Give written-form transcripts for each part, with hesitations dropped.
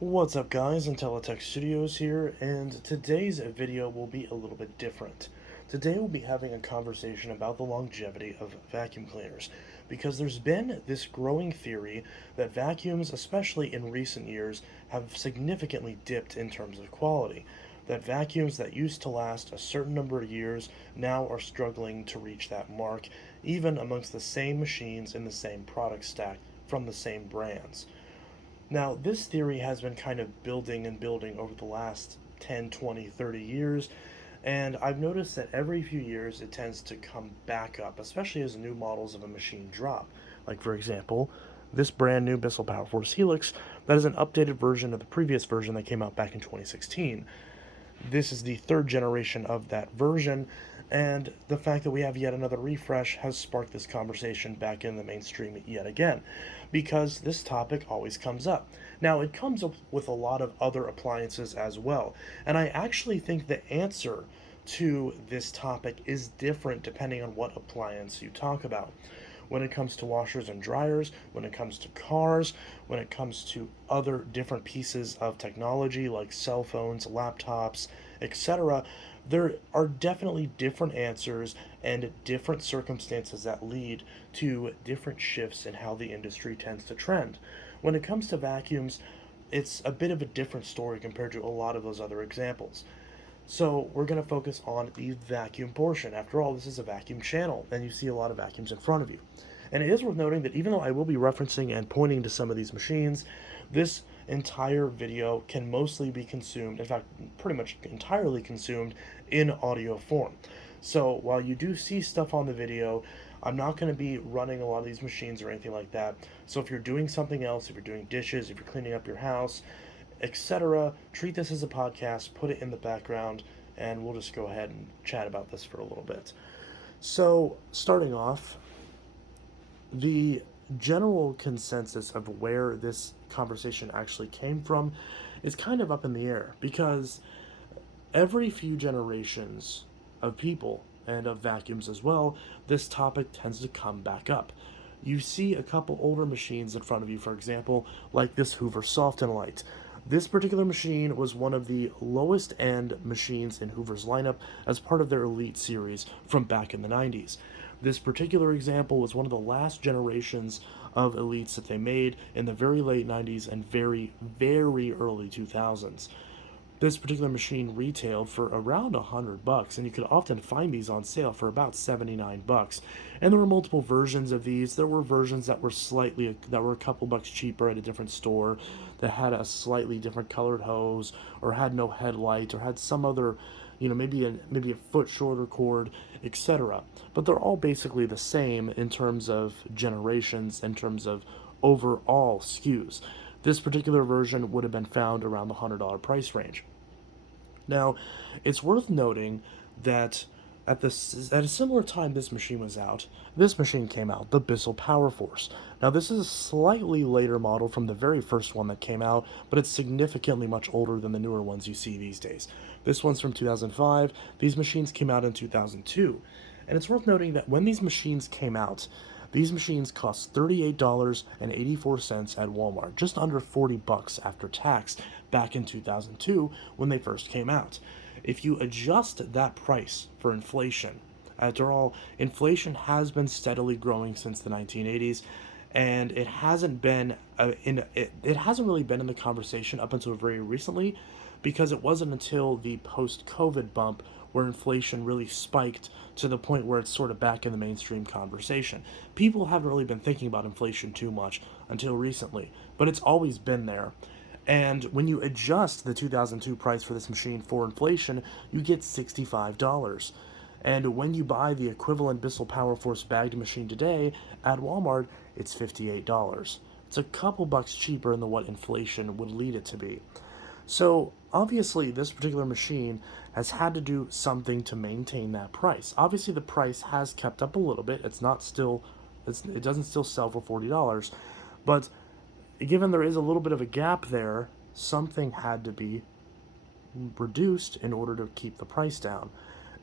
What's up guys, Intellitech Studios here, and today's video will be a little bit different. Today we'll be having a conversation about the longevity of vacuum cleaners, because there's been this growing theory that vacuums, especially in recent years, have significantly dipped in terms of quality. That vacuums that used to last a certain number of years now are struggling to reach that mark, even amongst the same machines in the same product stack from the same brands. Now, this theory has been kind of building and building over the last 10, 20, 30 years, and I've noticed that every few years it tends to come back up, especially as new models of a machine drop. Like, for example, this brand new Bissell PowerForce Helix that is an updated version of the previous version that came out back in 2016. This is the third generation of that version, and the fact that we have yet another refresh has sparked this conversation back in the mainstream yet again, because this topic always comes up. Now, it comes up with a lot of other appliances as well, and I actually think the answer to this topic is different depending on what appliance you talk about. When it comes to washers and dryers, when it comes to cars, when it comes to other different pieces of technology like cell phones, laptops, etc., there are definitely different answers and different circumstances that lead to different shifts in how the industry tends to trend. When it comes to vacuums, it's a bit of a different story compared to a lot of those other examples. So we're going to focus on the vacuum portion. After all, this is a vacuum channel, and you see a lot of vacuums in front of you. And it is worth noting that even though I will be referencing and pointing to some of these machines, this entire video can mostly be consumed, in fact, pretty much entirely consumed in audio form. So while you do see stuff on the video, I'm not going to be running a lot of these machines or anything like that. So if you're doing something else, if you're doing dishes, if you're cleaning up your house, etc., treat this as a podcast, put it in the background, and we'll just go ahead and chat about this for a little bit. So, starting off, the general consensus of where this conversation actually came from is kind of up in the air, because every few generations of people and of vacuums as well, this topic tends to come back up. You see a couple older machines in front of you, for example, like this Hoover Soft and Light. This particular machine was one of the lowest end machines in Hoover's lineup as part of their Elite series from back in the 90s. This particular example was one of the last generations of Elites that they made in the very late 90s and very, very early 2000s. This particular machine retailed for around $100, and you could often find these on sale for about $79. And there were multiple versions of these. There were versions that were a couple bucks cheaper at a different store, that had a slightly different colored hose, or had no headlight, or had some other, maybe a foot shorter cord, etc. But they're all basically the same in terms of generations, in terms of overall SKUs. This particular version would have been found around the $100 price range. Now, it's worth noting that at a similar time this machine was out, this machine came out, the Bissell PowerForce. Now, this is a slightly later model from the very first one that came out, but it's significantly much older than the newer ones you see these days. This one's from 2005. These machines came out in 2002. And it's worth noting that when these machines came out, these machines cost $38.84 at Walmart, just under $40 after tax back in 2002 when they first came out. If you adjust that price for inflation, after all, inflation has been steadily growing since the 1980s, and it hasn't really been in the conversation up until very recently, because it wasn't until the post-COVID bump where inflation really spiked to the point where it's sort of back in the mainstream conversation. People haven't really been thinking about inflation too much until recently, but it's always been there. And when you adjust the 2002 price for this machine for inflation, you get $65. And when you buy the equivalent Bissell PowerForce bagged machine today at Walmart, it's $58. It's a couple bucks cheaper than what inflation would lead it to be. So, obviously, this particular machine has had to do something to maintain that price. Obviously, the price has kept up a little bit. It doesn't still sell for $40, but given there is a little bit of a gap there, something had to be reduced in order to keep the price down.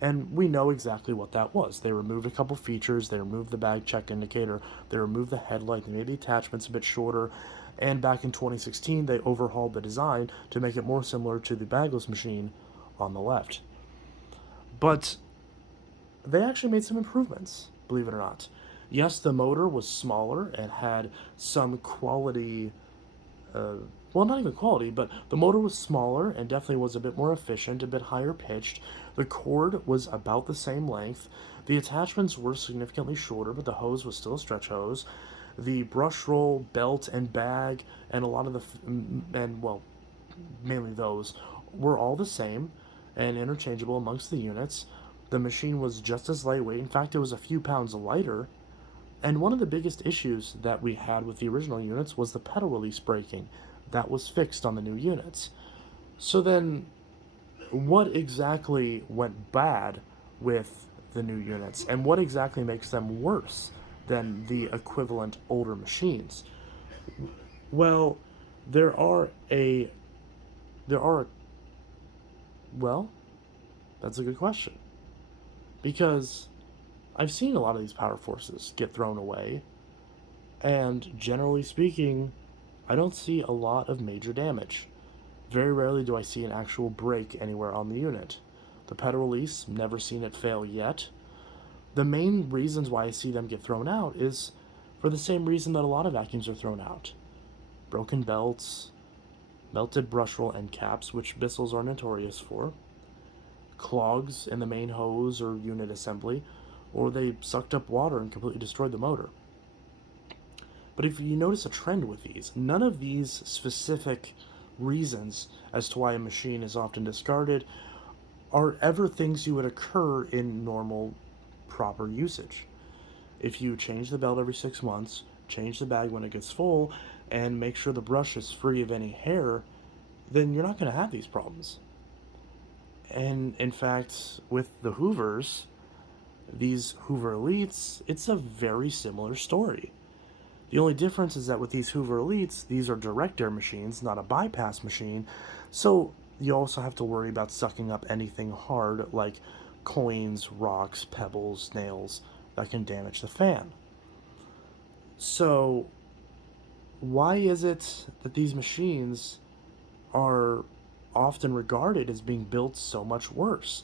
And we know exactly what that was. They removed a couple features. They removed the bag check indicator. They removed the headlight. They made the attachments a bit shorter. And back in 2016, they overhauled the design to make it more similar to the bagless machine on the left. But they actually made some improvements, believe it or not. Yes, the motor was smaller and had some quality, uh, well, not even quality, but the motor was smaller and definitely was a bit more efficient, a bit higher pitched. The cord was about the same length. The attachments were significantly shorter, but the hose was still a stretch hose. The brush roll, belt, and bag, and a lot of the, and well, mainly those, were all the same and interchangeable amongst the units. The machine was just as lightweight. In fact, it was a few pounds lighter. And one of the biggest issues that we had with the original units was the pedal release braking. That was fixed on the new units. So then, what exactly went bad with the new units? And what exactly makes them worse than the equivalent older machines? Well, there are a there are well, that's a good question. Because I've seen a lot of these power forces get thrown away, and generally speaking, I don't see a lot of major damage. Very rarely do I see an actual break anywhere on the unit. The pedal release, never seen it fail yet. The main reasons why I see them get thrown out is for the same reason that a lot of vacuums are thrown out: broken belts, melted brush roll end caps, which Bissells are notorious for, clogs in the main hose or unit assembly, or they sucked up water and completely destroyed the motor. But if you notice a trend with these, none of these specific reasons as to why a machine is often discarded are ever things you would occur in normal, proper usage. If you change the belt every 6 months, change the bag when it gets full, and make sure the brush is free of any hair, then you're not going to have these problems. And in fact, with the Hoovers, these Hoover Elites, it's a very similar story. The only difference is that with these Hoover Elites, these are direct air machines, not a bypass machine, so you also have to worry about sucking up anything hard like coins, rocks, pebbles, nails that can damage the fan. So, why is it that these machines are often regarded as being built so much worse?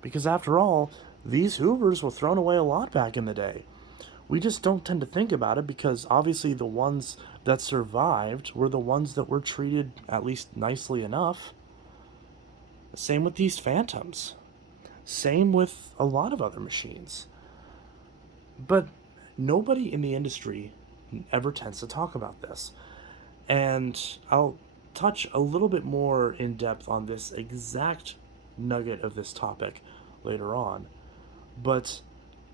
Because after all, these Hoovers were thrown away a lot back in the day. We just don't tend to think about it because obviously the ones that survived were the ones that were treated at least nicely enough. Same with these Phantoms. Same with a lot of other machines. But nobody in the industry ever tends to talk about this. And I'll touch a little bit more in depth on this exact nugget of this topic later on. But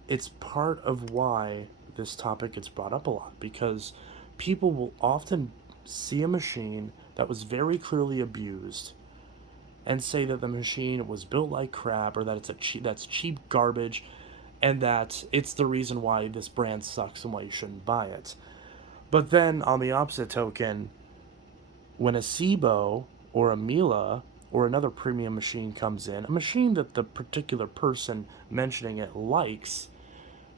it's part of why this topic gets brought up a lot, because people will often see a machine that was very clearly abused and say that the machine was built like crap, or that that's cheap garbage, and that it's the reason why this brand sucks and why you shouldn't buy it. But then on the opposite token, when a Sibo or a Mila or another premium machine comes in, a machine that the particular person mentioning it likes,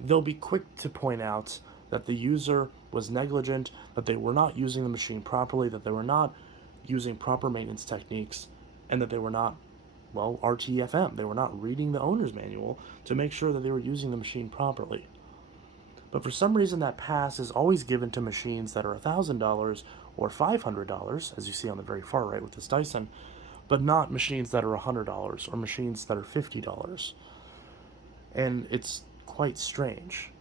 they'll be quick to point out that the user was negligent, that they were not using the machine properly, that they were not using proper maintenance techniques, and that they were not, well, RTFM. They were not reading the owner's manual to make sure that they were using the machine properly. But for some reason, that pass is always given to machines that are $1,000 or $500, as you see on the very far right with this Dyson, but not machines that are $100 or machines that are $50. And it's quite strange,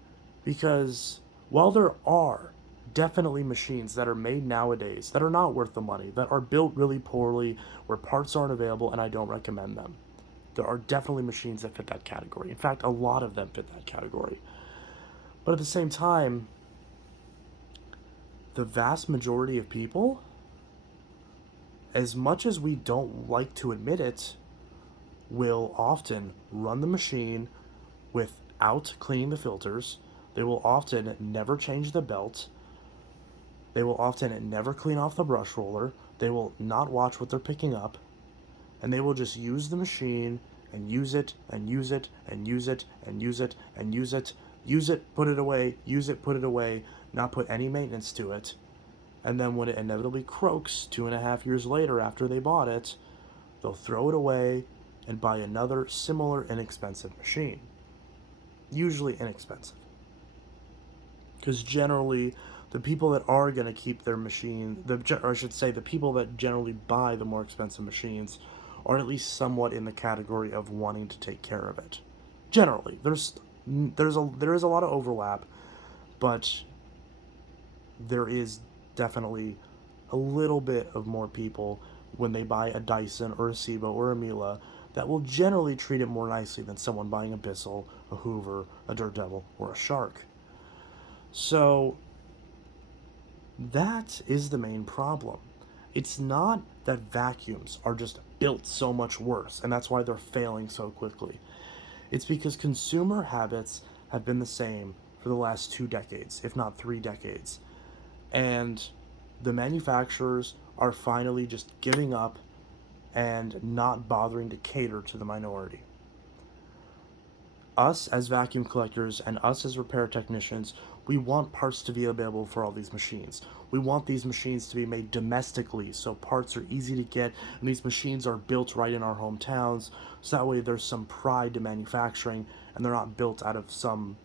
because while there are definitely machines that are made nowadays that are not worth the money, that are built really poorly, where parts aren't available, and I don't recommend them, there are definitely machines that fit that category. In fact, a lot of them fit that category. But at the same time, the vast majority of people, as much as we don't like to admit it, will often run the machine without cleaning the filters. They will often never change the belt. They will often never clean off the brush roller. They will not watch what they're picking up. And they will just use the machine and use it and use it and use it and use it and use it, use it, put it away, use it, put it away, not put any maintenance to it. And then when it inevitably croaks 2.5 years later after they bought it, they'll throw it away and buy another similar inexpensive machine. Usually inexpensive. Because generally, the people that are going to keep their machine, or I should say, the people that generally buy the more expensive machines, are at least somewhat in the category of wanting to take care of it. Generally, there is a lot of overlap, but there is definitely a little bit of more people when they buy a Dyson or a Sibo or a Miele that will generally treat it more nicely than someone buying a Bissell, a Hoover, a Dirt Devil, or a Shark. So that is the main problem. It's not that vacuums are just built so much worse, and that's why they're failing so quickly. It's because consumer habits have been the same for the last 2 decades, if not 3 decades. And the manufacturers are finally just giving up and not bothering to cater to the minority. Us as vacuum collectors and us as repair technicians, we want parts to be available for all these machines. We want these machines to be made domestically so parts are easy to get and these machines are built right in our hometowns so that way there's some pride to manufacturing and they're not built out of some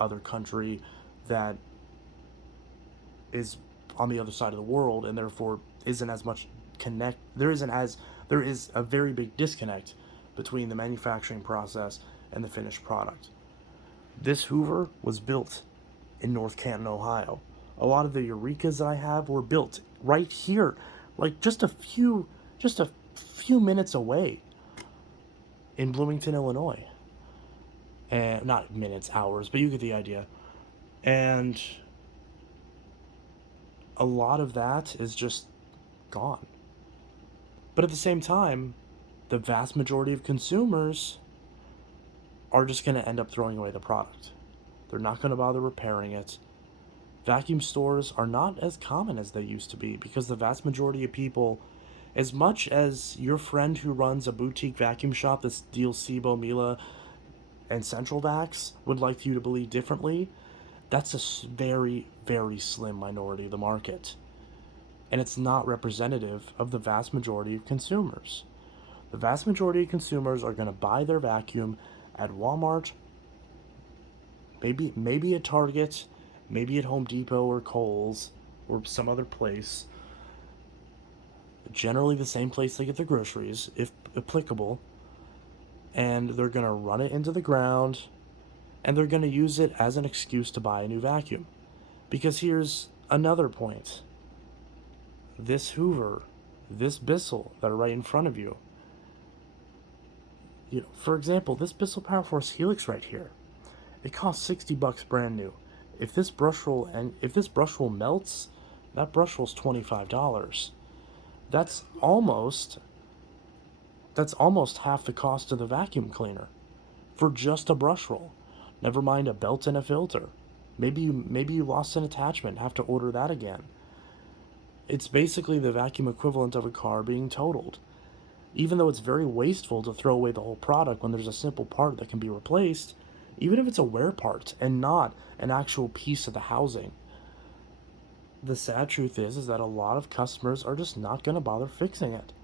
other country that is on the other side of the world and therefore isn't as much connect there is a very big disconnect between the manufacturing process and the finished product. This Hoover was built in North Canton, Ohio. A lot of the Eurekas that I have were built right here, like just a few minutes away in Bloomington, Illinois. And not minutes, hours, but you get the idea. And a lot of that is just gone. But at the same time, the vast majority of consumers are just going to end up throwing away the product. They're not going to bother repairing it. Vacuum stores are not as common as they used to be because the vast majority of people, as much as your friend who runs a boutique vacuum shop that deals Sibo, Miele, and Central Vacs would like you to believe differently, that's a very, very slim minority of the market. And it's not representative of the vast majority of consumers. The vast majority of consumers are going to buy their vacuum at Walmart, maybe at Target, maybe at Home Depot or Kohl's or some other place. Generally the same place they get their groceries, if applicable. And they're going to run it into the ground and they're going to use it as an excuse to buy a new vacuum. Because here's another point. This Hoover, this Bissell that are right in front of you, for example, this Bissell Power Force Helix right here, it costs $60 brand new. If this brush roll melts, that brush roll's $25. That's almost half the cost of the vacuum cleaner for just a brush roll. Never mind a belt and a filter. Maybe you lost an attachment, have to order that again. It's basically the vacuum equivalent of a car being totaled. Even though it's very wasteful to throw away the whole product when there's a simple part that can be replaced, even if it's a wear part and not an actual piece of the housing. The sad truth is that a lot of customers are just not going to bother fixing it.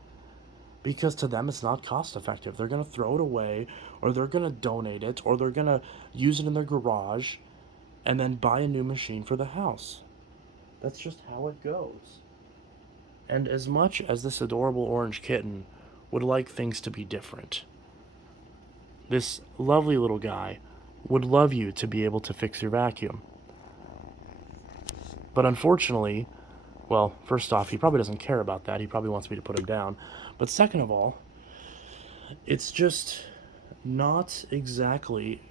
Because to them it's not cost effective. They're going to throw it away, or they're going to donate it, or they're going to use it in their garage and then buy a new machine for the house. That's just how it goes. And as much as this adorable orange kitten would like things to be different, this lovely little guy would love you to be able to fix your vacuum. But unfortunately, well, first off, he probably doesn't care about that. He probably wants me to put him down. But second of all, it's just not exactly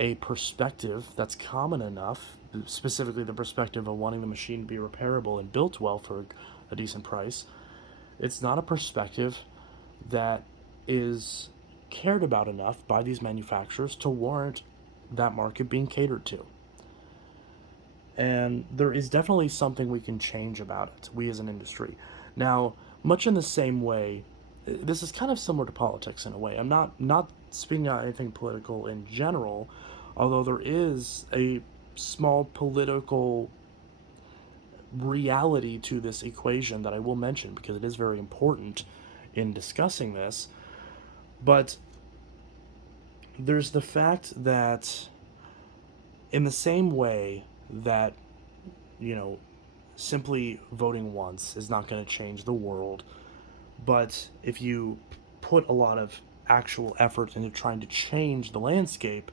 a perspective that's common enough, specifically the perspective of wanting the machine to be repairable and built well for a decent price. It's not a perspective that is cared about enough by these manufacturers to warrant that market being catered to. And there is definitely something we can change about it, we as an industry. Now, much in the same way, this is kind of similar to politics in a way. I'm not speaking out anything political in general, although there is a small political reality to this equation that I will mention because it is very important in discussing this. But there's the fact that, in the same way that, you know, simply voting once is not going to change the world, but if you put a lot of actual effort into trying to change the landscape,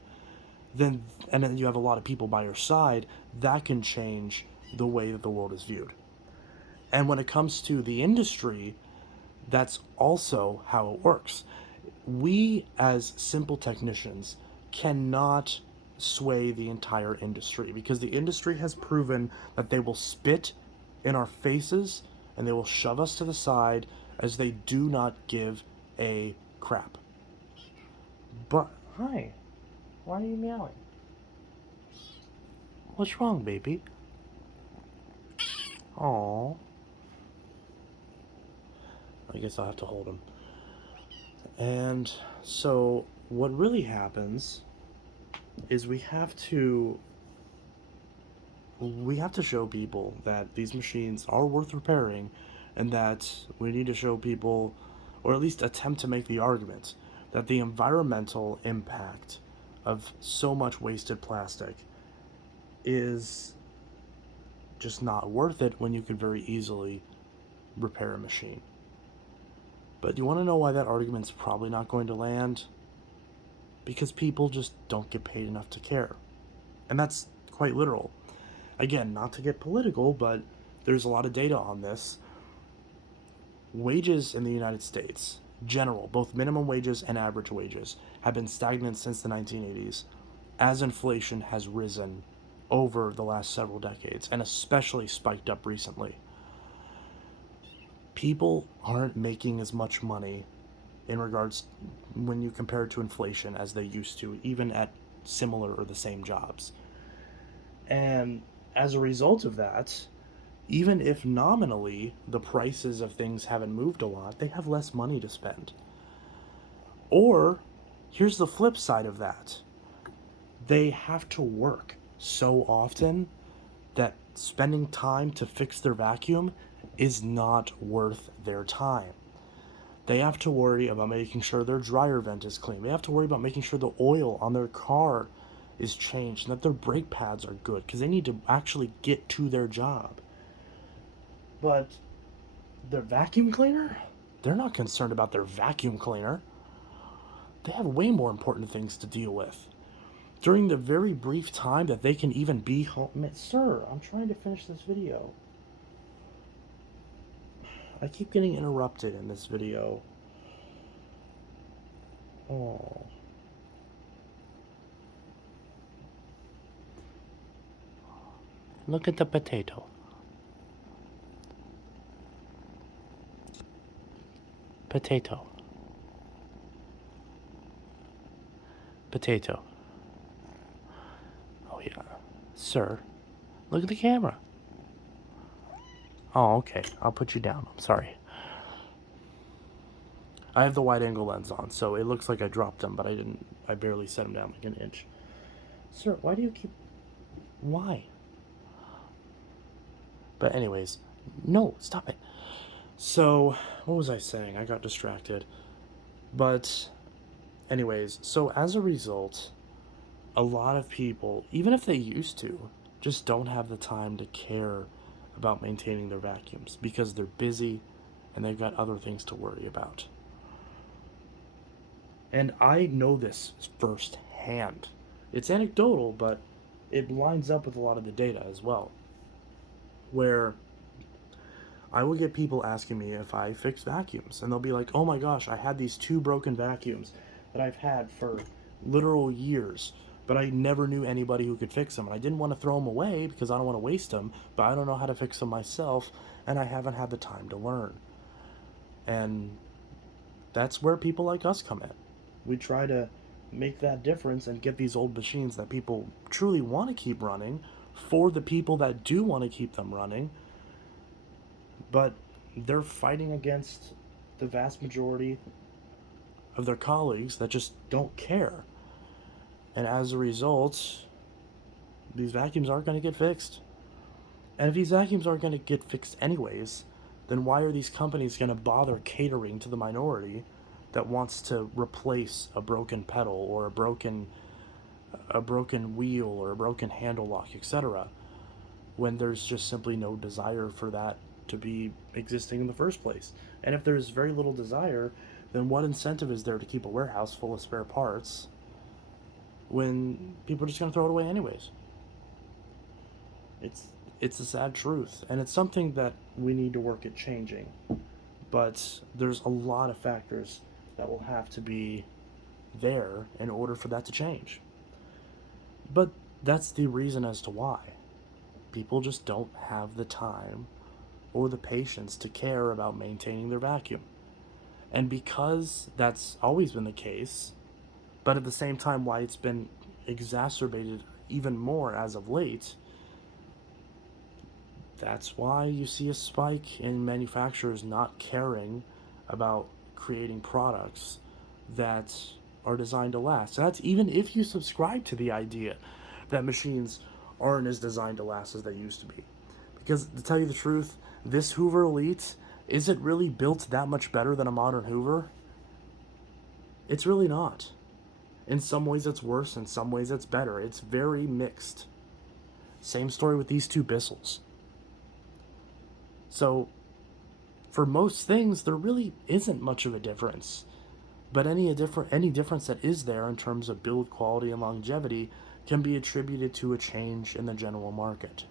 then and then you have a lot of people by your side, that can change the way that the world is viewed. And when it comes to the industry, that's also how it works. We, as simple technicians, cannot sway the entire industry because the industry has proven that they will spit in our faces and they will shove us to the side as they do not give a crap. But, hi, why are you meowing? What's wrong, baby? Aww. I guess I'll have to hold him. And so, what really happens is we have to show people that these machines are worth repairing, and that we need to show people, or at least attempt to make the argument, that the environmental impact of so much wasted plastic is just not worth it when you could very easily repair a machine. But you want to know why that argument's probably not going to land? Because people just don't get paid enough to care. And that's quite literal. Again, not to get political, but there's a lot of data on this. Wages in the United States, general, both minimum wages and average wages, have been stagnant since the 1980s, as inflation has risen over the last several decades, and especially spiked up recently. People aren't making as much money in regards when you compare it to inflation as they used to, even at similar or the same jobs. And as a result of that, even if nominally the prices of things haven't moved a lot, they have less money to spend. Or, here's the flip side of that, they have to work so often that spending time to fix their vacuum is not worth their time. They have to worry about making sure their dryer vent is clean. They have to worry about making sure the oil on their car is changed and that their brake pads are good because they need to actually get to their job. But their vacuum cleaner? They're not concerned about their vacuum cleaner. They have way more important things to deal with. During the very brief time that they can even be home. Sir, I'm trying to finish this video. I keep getting interrupted in this video. Oh. Look at the potato. Potato. Potato. Oh, yeah. Sir, look at the camera. Oh, okay. I'll put you down. I'm sorry. I have the wide angle lens on, so it looks like I dropped him, but I didn't. I barely set him down like an inch. Sir, why do you keep... Why? But anyways, no, stop it. So, what was I saying? I got distracted. But, anyways, so as a result, a lot of people, even if they used to, just don't have the time to care about maintaining their vacuums because they're busy and they've got other things to worry about. And I know this firsthand. It's anecdotal, but it lines up with a lot of the data as well. Where I will get people asking me if I fix vacuums, and they'll be like, oh my gosh, I had these 2 broken vacuums that I've had for literal years, but I never knew anybody who could fix them. And I didn't want to throw them away because I don't want to waste them, but I don't know how to fix them myself, and I haven't had the time to learn. And that's where people like us come in. We try to make that difference and get these old machines that people truly want to keep running for the people that do want to keep them running, but they're fighting against the vast majority of their colleagues that just don't care. And as a result, these vacuums aren't going to get fixed. And if these vacuums aren't going to get fixed anyways, then why are these companies going to bother catering to the minority that wants to replace a broken pedal or a broken wheel or a broken handle lock, etc., when there's just simply no desire for that to be existing in the first place? And if there's very little desire, then what incentive is there to keep a warehouse full of spare parts when people are just going to throw it away anyways? It's it's a sad truth, and it's something that we need to work at changing. But there's a lot of factors that will have to be there in order for that to change. But that's the reason as to why. People just don't have the time or the patience to care about maintaining their vacuum. And because that's always been the case, but at the same time, why it's been exacerbated even more as of late, that's why you see a spike in manufacturers not caring about creating products that are designed to last. And that's even if you subscribe to the idea that machines aren't as designed to last as they used to be. Because to tell you the truth, this Hoover Elite, is it really built that much better than a modern Hoover? It's really not. In some ways it's worse, in some ways it's better. It's very mixed. Same story with these two Bissells. So, for most things, there really isn't much of a difference. But any difference that is there in terms of build quality and longevity can be attributed to a change in the general market.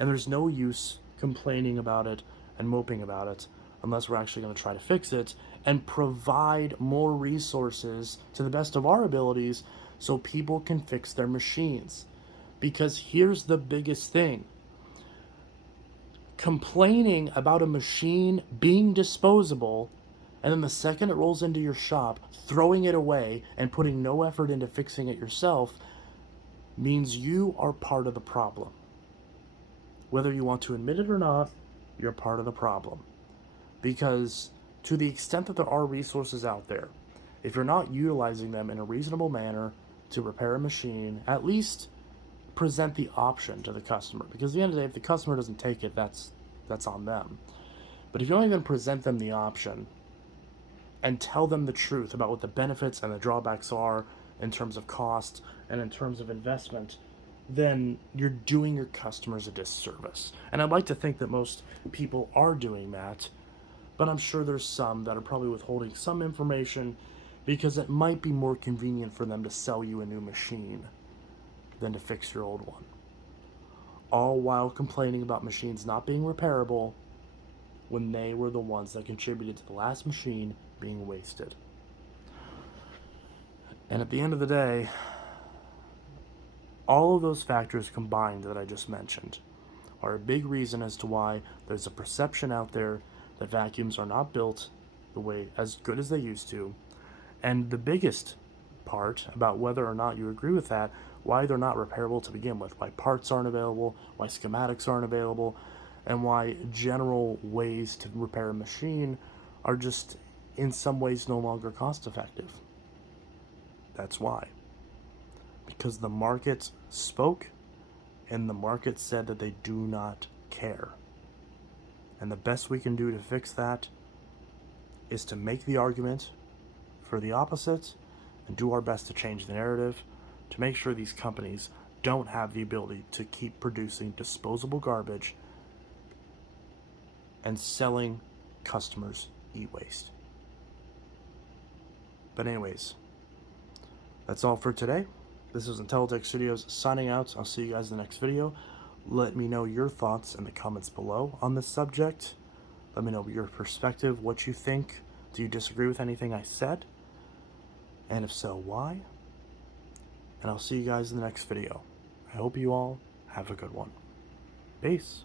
And there's no use complaining about it and moping about it unless we're actually going to try to fix it and provide more resources to the best of our abilities so people can fix their machines. Because here's the biggest thing: complaining about a machine being disposable, and then the second it rolls into your shop, throwing it away and putting no effort into fixing it yourself, means you are part of the problem. Whether you want to admit it or not, you're part of the problem. Because to the extent that there are resources out there, if you're not utilizing them in a reasonable manner to repair a machine, at least present the option to the customer. Because at the end of the day, if the customer doesn't take it, that's on them. But if you don't even present them the option and tell them the truth about what the benefits and the drawbacks are in terms of cost and in terms of investment, then you're doing your customers a disservice. And I'd like to think that most people are doing that, but I'm sure there's some that are probably withholding some information because it might be more convenient for them to sell you a new machine than to fix your old one. All while complaining about machines not being repairable when they were the ones that contributed to the last machine being wasted. And at the end of the day, all of those factors combined that I just mentioned are a big reason as to why there's a perception out there that vacuums are not built the way as good as they used to. And the biggest part about whether or not you agree with that, why they're not repairable to begin with, why parts aren't available, why schematics aren't available, and why general ways to repair a machine are just in some ways no longer cost effective. That's why. Because the market spoke and the market said that they do not care. And the best we can do to fix that is to make the argument for the opposite and do our best to change the narrative to make sure these companies don't have the ability to keep producing disposable garbage and selling customers e-waste. But anyways, that's all for today. This is Intellitech Studios signing out. I'll see you guys in the next video. Let me know your thoughts in the comments below on this subject. Let me know your perspective, what you think. Do you disagree with anything I said? And if so, why? And I'll see you guys in the next video. I hope you all have a good one. Peace.